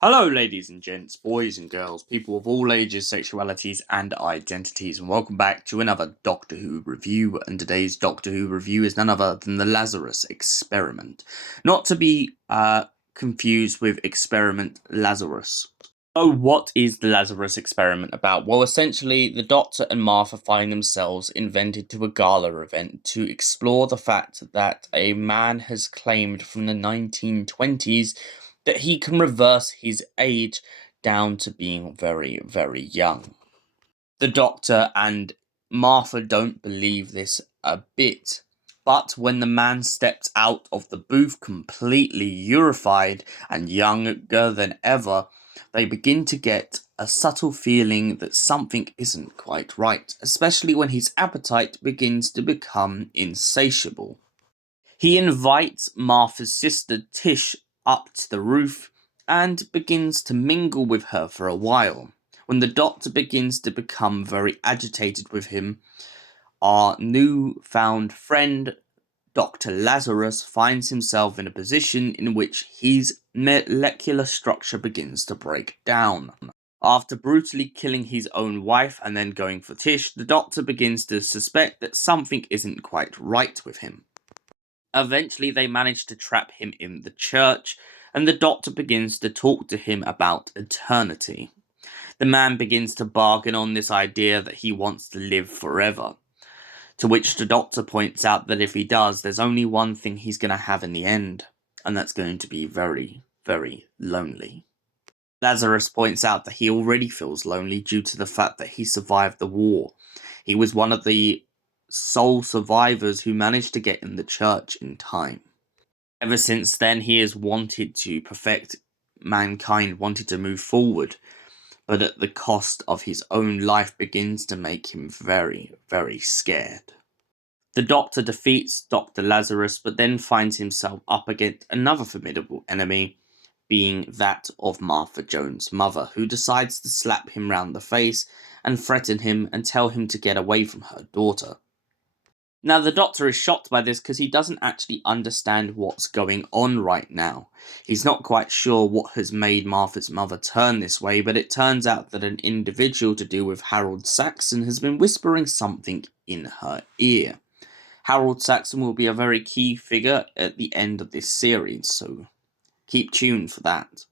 Hello ladies and gents, boys and girls, people of all ages, sexualities and identities, and welcome back to another Doctor Who review. And today's Doctor Who review is none other than the Lazarus Experiment. Not to be confused with Experiment Lazarus. So what is the Lazarus Experiment about? Well, essentially, the Doctor and Martha find themselves invited to a gala event to explore the fact that a man has claimed from the 1920s that he can reverse his age down to being very, very young. The Doctor and Martha don't believe this a bit, but when the man steps out of the booth completely eurified and younger than ever, they begin to get a subtle feeling that something isn't quite right, especially when his appetite begins to become insatiable. He invites Martha's sister Tish up to the roof and begins to mingle with her for a while. When the Doctor begins to become very agitated with him, our newfound friend, Dr. Lazarus, finds himself in a position in which his molecular structure begins to break down. After brutally killing his own wife and then going for Tish, the Doctor begins to suspect that something isn't quite right with him. Eventually, they manage to trap him in the church, and the Doctor begins to talk to him about eternity. The man begins to bargain on this idea that he wants to live forever, to which the Doctor points out that if he does, there's only one thing he's going to have in the end, and that's going to be very, very lonely. Lazarus points out that he already feels lonely due to the fact that he survived the war. He was one of the sole survivors who managed to get in the church in time. Ever since then, he has wanted to perfect mankind, wanted to move forward, but at the cost of his own life begins to make him very, very scared. The Doctor defeats Dr. Lazarus, but then finds himself up against another formidable enemy, being that of Martha Jones' mother, who decides to slap him round the face and threaten him and tell him to get away from her daughter. Now, the Doctor is shocked by this because he doesn't actually understand what's going on right now. He's not quite sure what has made Martha's mother turn this way, but it turns out that an individual to do with Harold Saxon has been whispering something in her ear. Harold Saxon will be a very key figure at the end of this series, so keep tuned for that.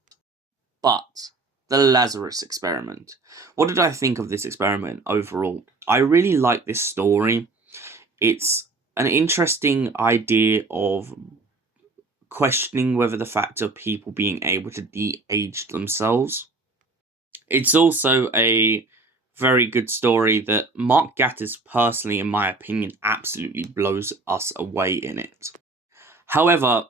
But the Lazarus Experiment. What did I think of this experiment overall? I really like this story. It's an interesting idea of questioning whether the fact of people being able to de-age themselves. It's also a very good story that Mark Gatiss personally, in my opinion, absolutely blows us away in it. However,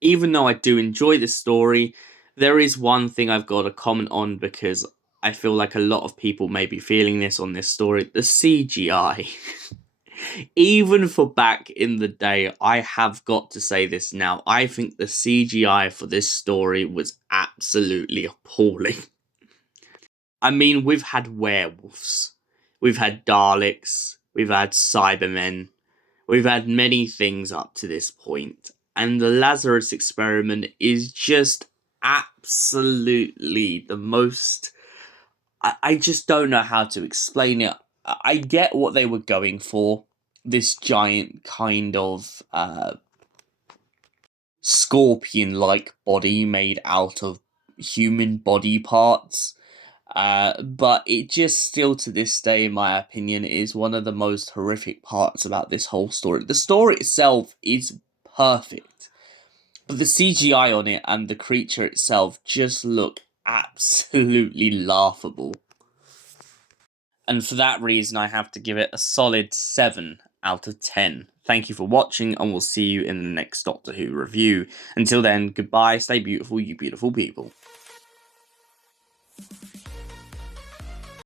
even though I do enjoy this story, there is one thing I've got to comment on because I feel like a lot of people may be feeling this on this story. The CGI. Even for back in the day, I have got to say this now, I think the CGI for this story was absolutely appalling. I mean, we've had werewolves, we've had Daleks, we've had Cybermen, we've had many things up to this point, and the Lazarus Experiment is just absolutely the most... I just don't know how to explain it. I get what they were going for. This giant kind of scorpion-like body made out of human body parts. But it just still to this day, in my opinion, is one of the most horrific parts about this whole story. The story itself is perfect, but the CGI on it and the creature itself just look absolutely laughable. And for that reason, I have to give it a solid 7 out of 10. Thank you for watching, and we'll see you in the next Doctor Who review. Until then, goodbye, stay beautiful, you beautiful people.